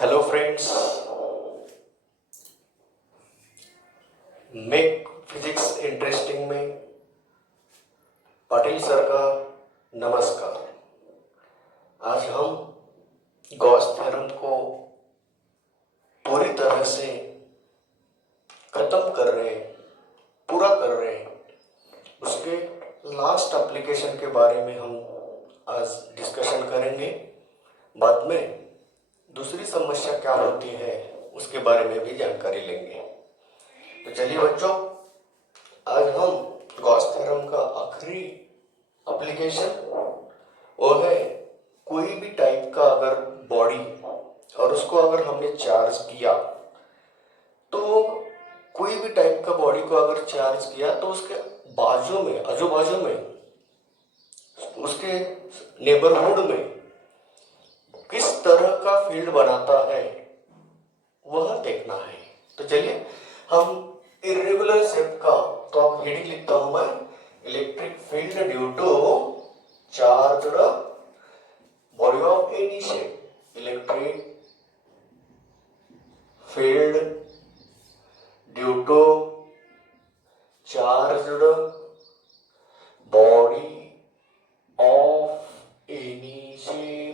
Hello friends, make physics interesting में Patil sir का नमस्कार। आज हम गॉस थ्योरम को पूरी तरह से खत्म कर रहे हैं, पूरा कर रहे हैं। उसके लास्ट एप्लीकेशन के बारे में हम आज डिस्कशन करेंगे। बाद में दूसरी समस्या क्या होती है उसके बारे में भी जानकारी लेंगे। तो चलिए बच्चों, आज हम गॉस थ्योरम का आखिरी एप्लीकेशन वो है कोई भी टाइप का अगर बॉडी और उसको अगर हमने चार्ज किया, तो कोई भी टाइप का बॉडी को अगर चार्ज किया तो उसके बाजू में, आजू बाजू में, उसके नेबरहुड में किस तरह का फील्ड बनाता है वह देखना है। तो चलिए हम इरेगुलर शेप का, तो आप हेडिंग लिखता हूं मैं, electric field due to charged body of any shape, electric field due to charged body of any shape.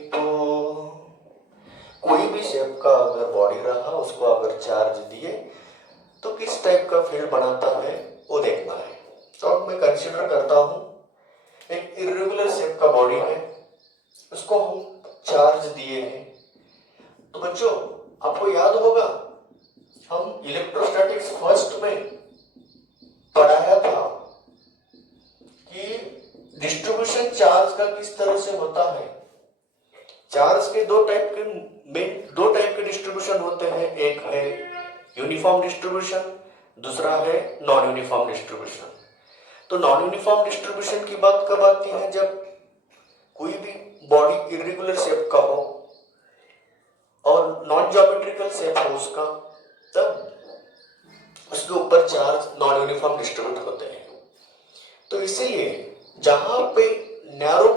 कोई भी शेप का अगर बॉडी रहा, उसको अगर चार्ज दिए तो किस टाइप का फील्ड बनाता है वो देखना है। तो अब मैं कंसीडर करता हूं एक इरेगुलर शेप का बॉडी है, उसको हम चार्ज दिए हैं। तो बच्चों, आपको याद होगा हम इलेक्ट्रोस्टैटिक्स फर्स्ट में पढ़ाया था कि डिस्ट्रीब्यूशन चार्ज का किस तरह से होता है। चार्ज के दो टाइप के डिस्ट्रीब्यूशन होते हैं। एक है यूनिफॉर्म डिस्ट्रीब्यूशन, दूसरा है नॉन यूनिफॉर्म डिस्ट्रीब्यूशन। तो नॉन यूनिफॉर्म डिस्ट्रीब्यूशन की बात कब आती है? जब कोई भी बॉडी इरेगुलर शेप का हो और नॉन ज्योमेट्रिकल शेप हो उसका, तब उसके ऊपर चार्ज नॉन यूनिफॉर्म डिस्ट्रीब्यूट होते हैं। तो इसीलिए जहां पे नैरो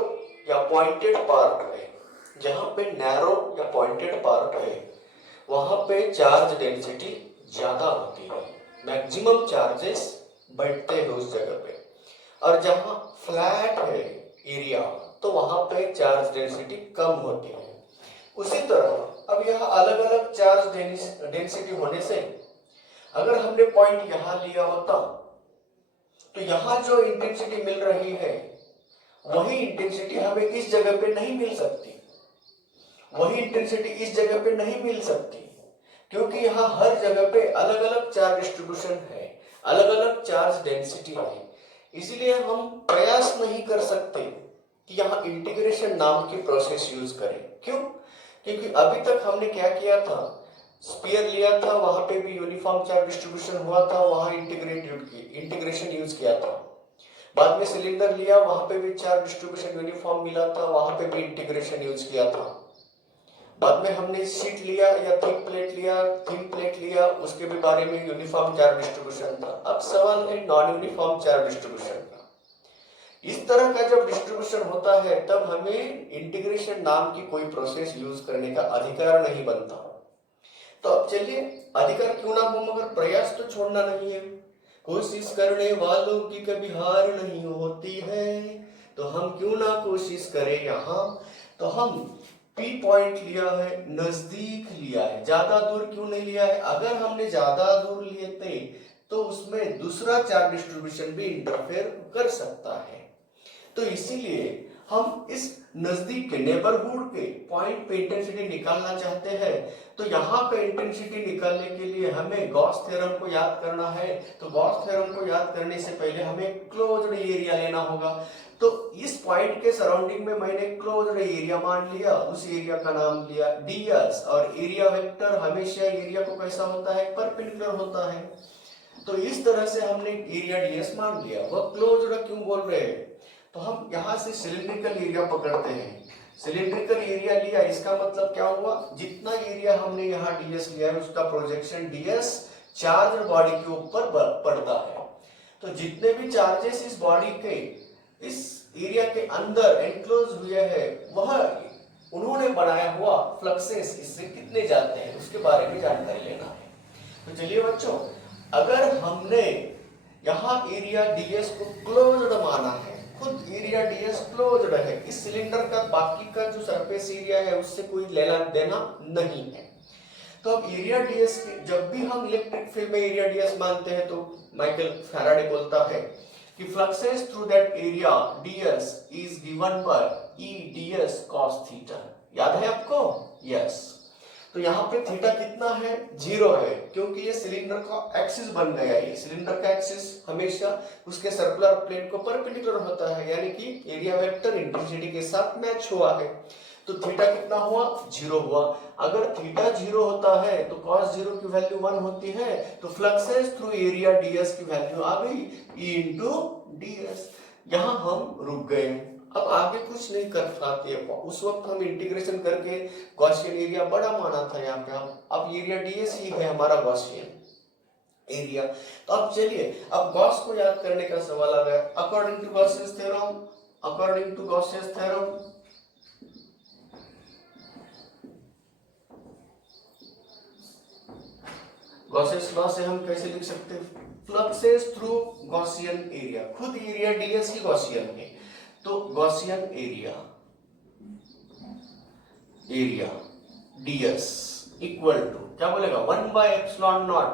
या पॉइंटेड पार्ट है, जहां पे नैरो या पॉइंटेड पार्ट है, वहां पे चार्ज डेंसिटी ज्यादा होती है, मैक्सिमम चार्जेस बैठते हैं उस जगह पे। और जहां फ्लैट है एरिया, तो वहां पे चार्ज डेंसिटी कम होती है। उसी तरह अब यहाँ अलग अलग चार्ज डेंसिटी होने से अगर हमने पॉइंट यहाँ लिया होता, तो यहाँ जो इंटेंसिटी मिल रही है वही इंटेंसिटी हमें इस जगह पे नहीं मिल सकती, वही इंटेंसिटी इस जगह पे नहीं मिल सकती, क्योंकि यहाँ हर जगह पे अलग अलग चार्ज डिस्ट्रीब्यूशन है, अलग अलग चार्ज डेंसिटी है। इसलिए हम प्रयास नहीं कर सकते कि यहाँ इंटीग्रेशन नाम की प्रोसेस यूज करें। क्यों? क्योंकि अभी तक हमने क्या किया था, स्फीयर लिया था, वहां पे भी यूनिफॉर्म चार्ज डिस्ट्रीब्यूशन हुआ था, वहां इंटीग्रेशन यूज किया था। बाद में सिलेंडर लिया, वहां पे भी चार्ज डिस्ट्रीब्यूशन यूनिफॉर्म मिला था, वहां पे भी इंटीग्रेशन यूज किया था। बाद में हमने शीट लिया या थिन प्लेट लिया, उसके भी बारे में यूनिफॉर्म चार्ज डिस्ट्रीब्यूशन था। अब सवाल है नॉन यूनिफॉर्म चार्ज डिस्ट्रीब्यूशन का। इस तरह का जब डिस्ट्रीब्यूशन होता है तब हमें इंटीग्रेशन नाम की कोई प्रोसेस यूज करने का अधिकार नहीं बनता। तो अब चलिए, अधिकार क्यों ना हो, मगर प्रयास तो छोड़ना नहीं है। कोशिश करने वालों की कभी हार नहीं होती है, तो हम क्यों ना कोशिश करें। यहाँ तो हम पी पॉइंट लिया है, नजदीक लिया है, ज्यादा दूर क्यों नहीं लिया है। अगर हमने ज्यादा दूर लिए थे तो उसमें दूसरा चार्ज डिस्ट्रीब्यूशन भी इंटरफेयर कर सकता है। तो इसीलिए हम इस नजदीक के नेबरहुड के पॉइंट पे इंटेंसिटी निकालना चाहते हैं। तो यहाँ पे इंटेंसिटी निकालने के लिए हमें गॉस थ्योरम को याद करना है। तो गॉस थ्योरम को याद करने से पहले हमें क्लोज्ड एरिया लेना होगा। तो इस पॉइंट के सराउंडिंग में मैंने क्लोज्ड एरिया मान लिया, उस एरिया का नाम लिया ds, और एरिया वेक्टर हमेशा एरिया को कैसा होता है, परपेंडिकुलर होता है। तो इस तरह से हमने एरिया ds मान लिया। वह क्लोज्ड क्यों बोल रहे हैं, तो हम यहाँ से सिलिंड्रिकल एरिया पकड़ते हैं। सिलिंड्रिकल एरिया लिया, इसका मतलब क्या हुआ, जितना एरिया हमने यहाँ ds लिया है उसका प्रोजेक्शन ds चार्ज बॉडी के ऊपर पड़ता है। तो जितने भी चार्जेस इस बॉडी के इस एरिया के अंदर एनक्लोज हुए हैं, वह उन्होंने बनाया हुआ फ्लक्सेस इससे कितने जाते हैं उसके बारे में जानकारी लेना है। तो चलिए बच्चों, अगर हमने यहाँ एरिया ds को क्लोज्ड माना है, खुद एरिया ds क्लोज्ड है, इस सिलेंडर का बाकी का जो सरफेस एरिया है उससे कोई लेना देना नहीं है। तो अब एरिया ds जब भी हम इलेक्ट्रिक फील्ड में एरिया ds मानते हैं तो माइकल फैराडे बोलता है कि fluxes through that area ds is given by E ds cos theta. याद है आपको? यस। तो यहाँ पे थीटा कितना है? 0 है, क्योंकि ये सिलेंडर का एक्सिस बन गया। ये सिलेंडर का एक्सिस हमेशा उसके सर्कुलर प्लेन को परपेंडिकुलर होता है, यानी कि एरिया वेक्टर इंटेंसिटी के साथ मैच हुआ है। तो थीटा कितना हुआ? 0 हुआ। अगर थीटा 0 होता है तो cos 0 की वैल्यू 1 होती है, तो फ्लक्सेस थ्रू एरिया ds की वैल्यू आ गई E इंटू ds। यहाँ हम रुक गए, अब आगे कुछ नहीं कर पाते। उस वक्त हम इंटीग्रेशन करके गॉसियन एरिया बड़ा माना था यहाँ पे। अब एरिया ds ही है हमारा गॉसियन एरिया। तो अब चलिए, अब गॉस को याद करने का सवाल आ गया। According to Gauss's theorem, according to Gauss's theorem Gauss's law से हम कैसे लिख सकते हैं? फ्लक्सेस थ्रू गॉसियन एरिया, खुद एरिया ds ही गॉसियन है, तो Gaussian area ds equal to क्या बोलेगा? 1 by epsilon not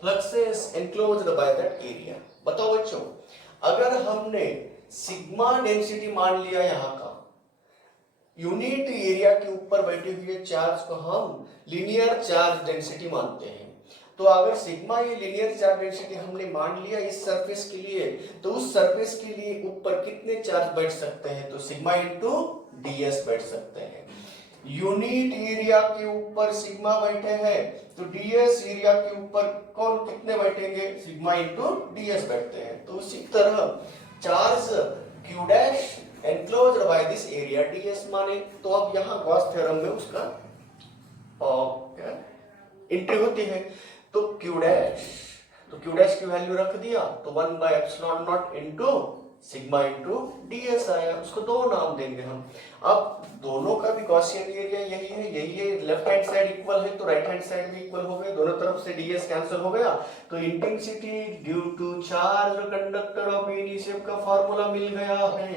fluxes enclosed by that area. बताओ बच्चों, अगर हमने सिग्मा डेंसिटी मान लिया यहाँ का, यूनिट एरिया के ऊपर बैठे हुए चार्ज को हम लीनियर चार्ज डेंसिटी मानते हैं। तो अगर सिग्मा ये लीनियर चार्ज डेंसिटी हमने मान लिया इस सरफेस के लिए, तो उस सरफेस के लिए ऊपर कितने चार्ज बैठ सकते हैं? तो सिग्मा इंटू ds बैठ सकते हैं। यूनिट एरिया के ऊपर सिग्मा बैठे हैं, तो ds एरिया के ऊपर कौन कितने बैठेंगे? सिग्मा इंटू ds बैठते हैं। तो उसी तरह charge q dash enclosed by this area ds माने। तो अब यहाँ गॉस थ्योरम में उसका एंट्री होती है। तो q डैश की वैल्यू रख दिया, तो 1 by epsilon not into sigma into ds आया। उसको दो नाम देंगे हम। अब दोनों का भी गॉसियन एरिया यही है। लेफ्ट हैंड साइड इक्वल है तो राइट हैंड साइड भी इक्वल हो गए, दोनों तरफ से ds कैंसिल हो गया। तो intensity due to charge conductor of any shape का फार्मूला मिल गया है।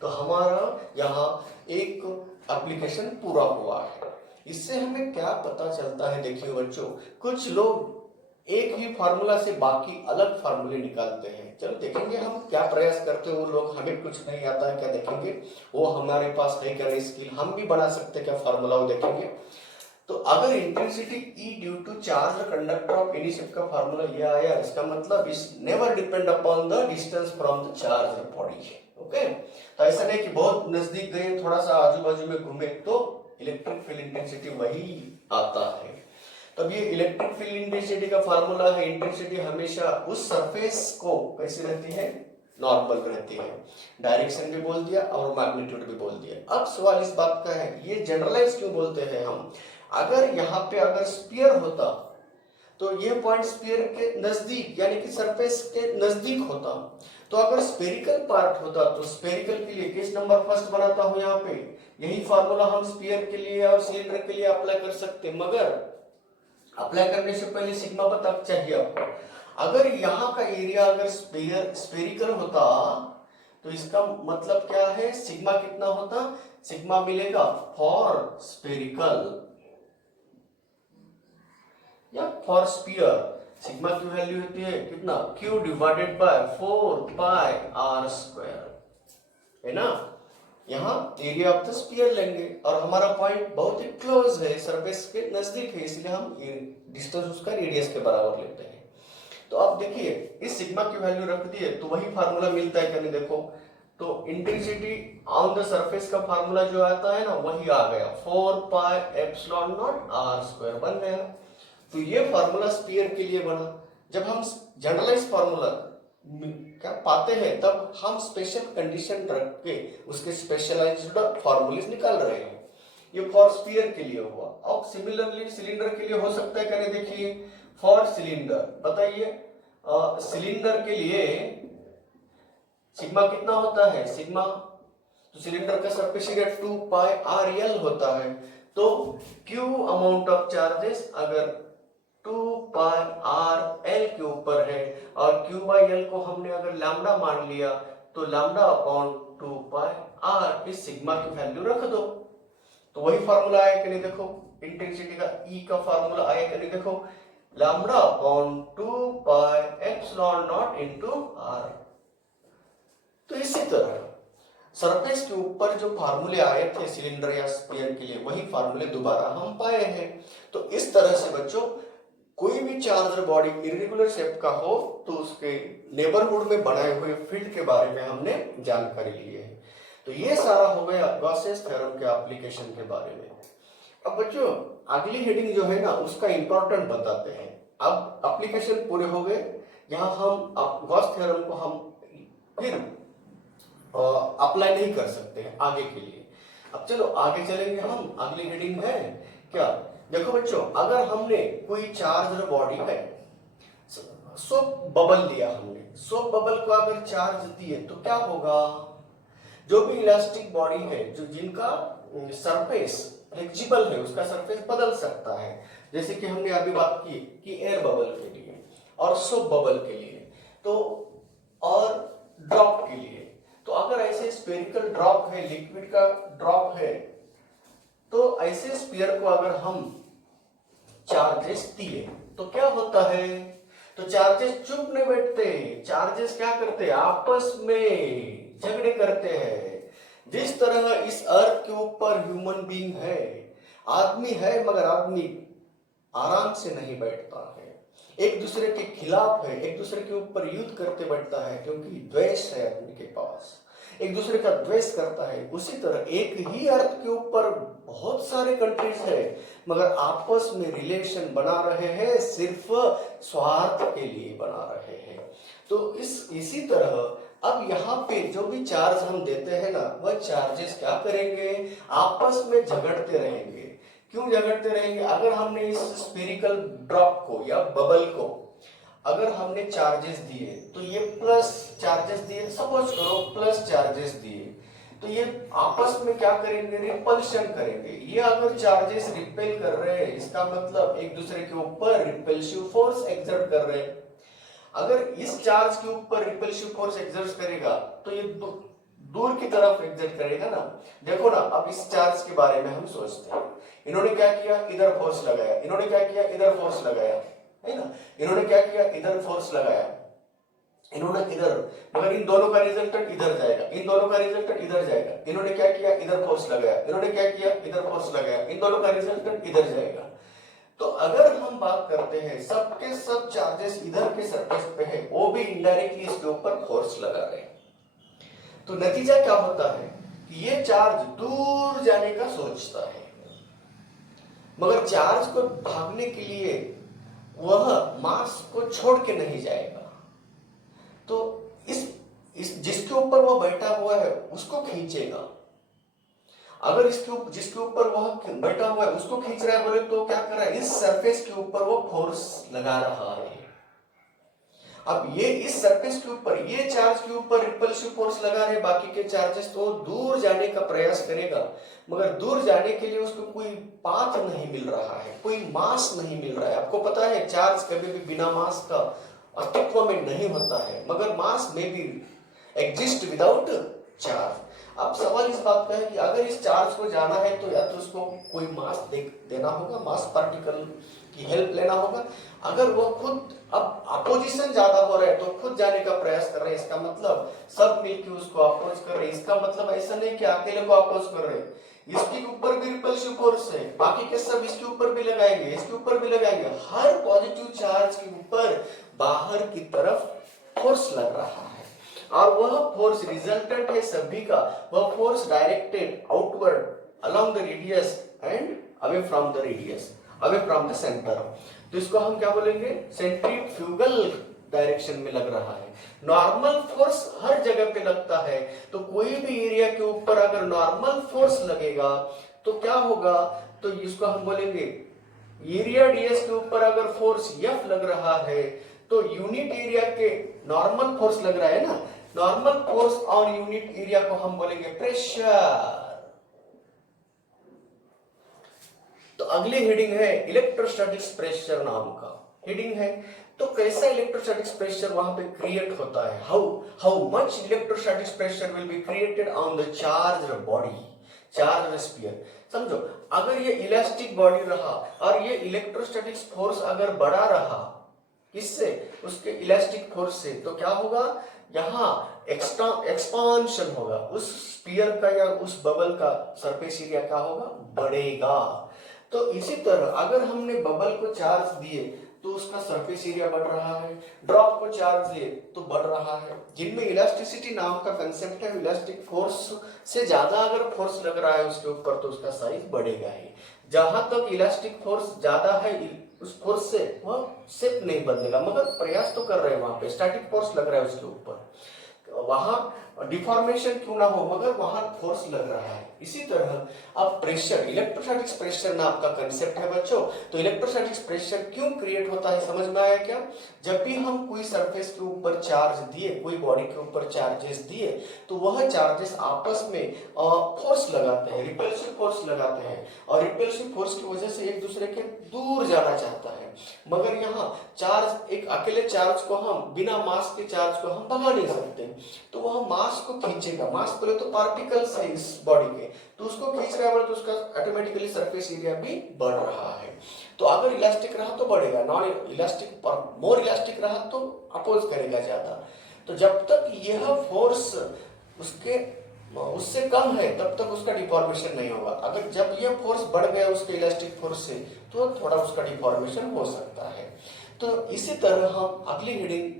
तो हमारा यहाँ एक एप्लीकेशन पूरा हुआ है। इससे हमें क्या पता चलता है? देखिए बच्चों, कुछ लोग एक ही फार्मूला से बाकी अलग फार्मूले निकालते हैं। चलो देखेंगे हम क्या प्रयास करते हैं। वो लोग, हमें कुछ नहीं आता है, क्या देखेंगे वो हमारे पास है क्या नहीं स्किल, हम भी बना सकते हैं क्या फार्मूला, वो देखेंगे। तो अगर intensity E due to charge conductor of any shape का फार्मूला ये आया, इसका मतलब is never depend upon the distance from the charge body. Okay, तो ऐसा नहीं कि बहुत नजदीक गए, थोड़ा सा आजू बाजू में घूमे तो इलेक्ट्रिक फील्ड इंटेंसिटी वही आता है। तब ये इलेक्ट्रिक फील्ड इंटेंसिटी का फार्मूला है। इंटेंसिटी हमेशा उस सरफेस को कैसी रहती है? नॉर्मल रहती है। डायरेक्शन भी बोल दिया और मैग्नीट्यूड भी बोल दिया। अब सवाल इस बात का है, ये जनरलाइज क्यों बोलते हैं हम? अगर यहाँ पे अगर स्फीयर होता तो ये पॉइंट स्फीयर के नजदीक यानी कि सरफेस के नजदीक होता। तो अगर स्फेरिकल पार्ट होता तो स्फेरिकल के लिए किस नंबर फर्स्ट बनाता हूं? यहाँ पे यही फार्मूला हम स्फीयर के लिए और सिलेंडर के लिए अप्लाई कर सकते, मगर अप्लाई करने से पहले सिग्मा पता चाहिए आपको। अगर यहाँ का एरिया अगर स्फेरिकल होता तो इसका मतलब क्या है? सिग्मा कितना होता? सिग्मा मिलेगा फॉर स्फेरिकल या फॉर स्फीयर। सिग्मा की वैल्यू होती है कितना? Q divided by 4 pi r square, है ना। यहाँ एरिया ऑफ द स्फीयर लेंगे और हमारा पॉइंट बहुत ही क्लोज है, सरफेस के नजदीक है, इसलिए हम डिस्टेंस उसका रेडियस के बराबर लेते हैं। तो अब देखिए, इस सिग्मा की वैल्यू रख दिए तो वही फार्मूला मिलता है क्या? नहीं, देखो तो इंटेंसिटी ऑन द सरफेस का फार्मूला जो आता है ना, वही आ गया 4 पाई एप्सिलॉन नॉट r स्क्वायर बन गया। तो ये फार्मूला स्फीयर के लिए बना। जब हम जनरलाइज फार्मूला क्या पाते हैं तब हम स्पेशल कंडीशन रख के उसके स्पेशलाइज्ड फार्मूले निकाल रहे हैं। ये फॉर स्फीयर के लिए हुआ। अब सिमिलरली सिलेंडर के लिए हो सकता है क्या? देखिए, फॉर सिलेंडर बताइए, सिलेंडर के लिए सिग्मा कितना होता है? सिग्मा तो सिलेंडर का सरफेस एरिया 2 पाई आर एल होता है। तो Q अमाउंट ऑफ चार्जेस अगर 2 पाई आर एल के ऊपर है और Q बाई एल को हमने अगर लैम्डा मान लिया तो लैम्डा अपॉन 2 पाई आर इस सिग्मा की वैल्यू रख दो। तो वही फार्मूला आया कि नहीं, देखो इंटेंसिटी का E का फार्मूला आया कि नहीं, देखो lambda upon 2 pi epsilon naught into r. तो इसी तरह सरफेस के ऊपर जो फार्मूले आए थे सिलेंडर या स्फीयर के लिए वही फार्मूले दोबारा हम पाए हैं। तो इस तरह से बच्चों कोई भी चार्जर बॉडी इरेगुलर शेप का हो तो उसके नेबरहुड में बनाए हुए फील्ड के बारे में हमने जानकारी ली है। तो ये सारा हो गया गॉसेस थ्योरम के एप्लीकेशन के बारे में। अब बच्चों अगली हेडिंग जो है ना उसका इंपॉर्टेंट बताते हैं। अब एप्लीकेशन पूरे हो गए, यहाँ हम गॉस थ्योरम को हम फिर अप्लाई नहीं कर सकते हैं आगे के लिए। अब चलो आगे चलेंगे हम। अगली हेडिंग है क्या, देखो बच्चों अगर हमने कोई चार्जर बॉडी है, सोप बबल लिया हमने, सोप बबल को अगर चार्ज दिए तो क्या होगा, जो भी इलास्टिक बॉडी है जो जिनका सरफेस फ्लेक्सिबल है उसका सरफेस बदल सकता है। जैसे कि हमने अभी बात की कि एयर बबल के लिए और सोप बबल के लिए तो और ड्रॉप के लिए। तो अगर ऐसे स्फेरिकल ड्रॉप है, लिक्विड का ड्रॉप है, तो ऐसे स्फीयर को अगर हम चार्जेस दिए तो क्या होता है, तो चार्जेस चुप नहीं बैठते, चार्जेस क्या करते हैं, आपस में झगड़े करते हैं। जिस तरह इस अर्थ के ऊपर ह्यूमन बीइंग है, आदमी है मगर आदमी आराम से नहीं बैठता है, एक दूसरे के खिलाफ है, एक दूसरे के ऊपर युद्ध करते बैठता है क्योंकि द्वेष है आदमी के पास, एक दूसरे का द्वेष करता है। उसी तरह एक ही अर्थ के ऊपर बहुत सारे कंट्रीज है मगर आपस में रिलेशन बना रहे हैं, सिर्फ स्वार्थ के लिए बना रहे हैं। तो इसी तरह अब यहाँ पे जो भी चार्ज हम देते हैं ना वह चार्जेस क्या करेंगे, आपस में झगड़ते रहेंगे। क्यों झगड़ते रहेंगे, अगर हमने इस स्फेरिकल ड्रॉप को या बबल को अगर हमने चार्जेस दिए तो ये प्लस चार्जेस दिए, सपोज करो प्लस चार्जेस दिए, तो ये आपस में क्या करेंगे, रिपल्शन करेंगे। ये अगर चार्जेस रिपेल कर रहे हैं इसका मतलब एक दूसरे के ऊपर रिपल्सिव फोर्स एक्सर्ट कर रहे हैं। अगर इस चार्ज के ऊपर रिपल्सिव फोर्स एक्सर्ट करेगा तो ये दूर की तरफ एक्सर्ट करेगा ना। देखो ना अब इस चार्ज के बारे में हम सोचते हैं, इन्होंने क्या किया, इधर फोर्स लगाया, इन्होंने क्या किया, इधर फोर्स लगाया, है ना, इन्होंने क्या किया, इधर फोर्स लगाया, इन्होंने इधर, मगर इन दोनों का रिजल्टेंट इधर जाएगा, इन दोनों का रिजल्टेंट इधर जाएगा। इन्होंने क्या किया, इधर फोर्स लगाया, इन्होंने क्या किया, इधर फोर्स लगाया, इन दोनों का रिजल्टेंट इधर जाएगा। तो अगर हम बात करते हैं सबके सब चार्जेस इधर के सरफेस पे है, वो भी इनडायरेक्टली इसके ऊपर फोर्स लगा रहे हैं, तो नतीजा क्या होता है कि ये चार्ज दूर जाने का सोचता है मगर चार्ज को भागने के लिए वह मास को छोड़ के नहीं जाएगा। तो इस जिसके ऊपर वह बैठा हुआ है उसको खींचेगा। अगर जिसके ऊपर वह बैठा हुआ है उसको खींच रहा है बोले तो क्या कर रहा है, इस सरफेस के ऊपर वो फोर्स लगा रहा है। अब ये इस सरफेस के ऊपर, ये चार्ज के ऊपर रिपल्सिव फोर्स लगा रहे, बाकी के चार्जेस तो दूर जाने का प्रयास करेगा मगर दूर जाने के लिए उसको कोई पाथ नहीं मिल रहा है, कोई मास नहीं मिल रहा है। आपको पता है चार्ज कभी भी बिना मास का अस्तित्व में नहीं होता है मगर मास में भी एग्जिस्ट विदाउट चार्ज। अब सवाल इस बात का है कि अगर इस चार्ज को जाना है तो या तो उसको कोई मास देना होगा, मास पार्टिकल की हेल्प लेना होगा। अगर वो खुद अब अपोजिशन ज्यादा हो रहा है तो खुद जाने का प्रयास कर रहे हैं, इसका मतलब सब मिलकर उसको अपोज कर रहे हैं। इसका मतलब ऐसा नहीं कि अकेले को अपोज कर रहे हैं, इसके ऊपर भी रिपल्सिव फोर्स है, बाकी के सब इसके ऊपर भी लगाएंगे, इसके ऊपर भी लगाएंगे। हर पॉजिटिव चार्ज के ऊपर बाहर की तरफ फोर्स लग रहा है और वह फोर्स रिजल्टेंट है सभी का, वह force directed outward along the radius and away from the radius, away from the centre. तो इसको हम क्या बोलेंगे, सेंट्रीफ्यूगल डायरेक्शन में लग रहा है। नॉर्मल फोर्स हर जगह पे लगता है, तो कोई भी एरिया के ऊपर अगर नॉर्मल फोर्स लगेगा तो क्या होगा, तो इसको हम बोलेंगे एरिया डीएस के ऊपर अगर फोर्स एफ लग रहा है तो यूनिट एरिया के नॉर्मल फोर्स लग रहा है ना, normal force on unit area को हम बोलेंगे प्रेशर। तो अगली हेडिंग है इलेक्ट्रोस्टैटिक्स प्रेशर नाम का हेडिंग है। तो कैसा इलेक्ट्रोस्टैटिक्स प्रेशर वहां पे क्रिएट होता है, how much electrostatics pressure will be created on the charged body, charged sphere. समझो, अगर ये इलास्टिक बॉडी रहा और ये इलेक्ट्रोस्टैटिक्स फोर्स अगर बड़ा रहा, किससे? उसके इलास्टिक फोर्स से, तो क्या होगा? यहाँ एक्सपांशन होगा, उस स्फीयर का या उस बबल का सरफेस एरिया क्या होगा? बढ़ेगा। तो इसी तरह अगर हमने बबल को चार्ज दिए तो उसका सरफेस एरिया बढ़ रहा है, ड्रॉप को चार्ज दिए तो बढ़ रहा है। जिनमें इलास्टिसिटी नाम का कंसेप्ट है, इलास्टिक फोर्स से ज्यादा अगर फोर्स लग रहा है उसके ऊपर तो उसका साइज बढ़ेगा ही। जहां तक इलास्टिक फोर्स ज्यादा है उस फोर्स से वह शेप नहीं बदलेगा, मगर प्रयास तो कर रहे हैं, वहां पे स्टैटिक फोर्स लग रहा है उसके ऊपर, वहां डिफॉर्मेशन क्यों ना हो मगर वहां फोर्स लग रहा है। इसी तरह अब प्रेशर, इलेक्ट्रोस्टैटिक्स प्रेशर नाम का कंसेप्ट है बच्चों। तो इलेक्ट्रोस्टैटिक्स प्रेशर क्यों क्रिएट होता है समझ में आया क्या? जब भी हम कोई सरफेस के ऊपर चार्ज दिए, कोई बॉडी के ऊपर चार्जेस दिए, तो वह चार्जेस आपस में फोर्स लगाते हैं, रिपल्सिव फोर्स लगाते हैं, और रिपल्सिव फोर्स की वजह से एक दूसरे के दूर जाना चाहता है। मगर यहाँ चार्ज, एक अकेले चार्ज को हम बिना मास के चार्ज को हम भगा नहीं सकते, तो वह मास को खींचेगा। मास बोले तो पार्टिकल्स है इस बॉडी के, तो उसको खींच रहा है तो उसका ऑटोमेटिकली सरफेस एरिया भी बढ़ रहा है। तो अगर इलास्टिक रहा तो बढ़ेगा, नॉन इलास्टिक मोर इलास्टिक रहा तो अपोज करेगा ज्यादा। तो जब तक यह फोर्स उससे कम है तब तक उसका डिफॉर्मेशन नहीं होगा। अगर जब यह फोर्स बढ़ गया उसके इलास्टिक फोर्स से तो थोड़ा उसका डिफॉर्मेशन हो सकता है। तो इसी तरह हम अगली हेडिंग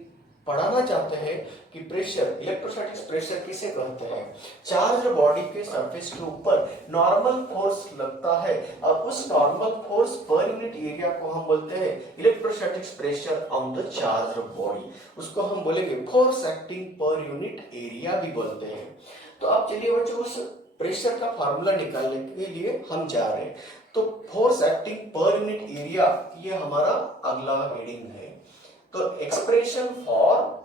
पढ़ाना चाहते हैं कि प्रेशर, इलेक्ट्रोस्टैटिक्स प्रेशर किसे कहते हैं? चार्ज बॉडी के सरफेस के ऊपर नॉर्मल फोर्स लगता है, और उस normal force per unit area को हम बोलते हैं electrostatics pressure on the charge body. उसको हम बोलेंगे force acting per unit area भी बोलते हैं। तो आप चलिए बच्चों उस प्रेशर का फार्मूला निकालने के लिए हम जा रहे हैं। तो force acting per unit area ये हमारा अगला हेडिंग है। तो एक्सप्रेशन फॉर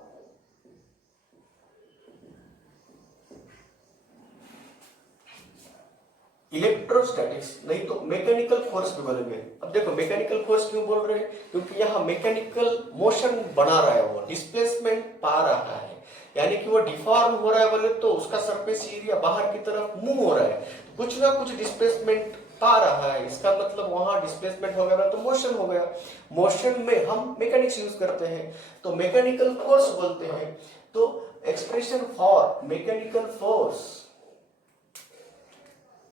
इलेक्ट्रोस्टैटिक्स, नहीं तो मैकेनिकल फोर्स भी बोलेंगे। अब देखो मैकेनिकल फोर्स क्यों बोल रहे हैं? क्योंकि यहाँ मैकेनिकल मोशन बना रहा है, वो डिस्प्लेसमेंट पा रहा है, यानी कि वो डिफॉर्म हो रहा है बोले तो उसका सरफेस एरिया बाहर की तरफ मूव हो रहा है, कुछ ना कुछ डिस्प्लेसमेंट पा रहा है। इसका मतलब वहां डिस्प्लेसमेंट हो गया तो मोशन हो गया। मोशन में हम मैकेनिक्स यूज करते हैं तो मैकेनिकल फोर्स बोलते हैं। तो एक्सप्रेशन फॉर मैकेनिकल फोर्स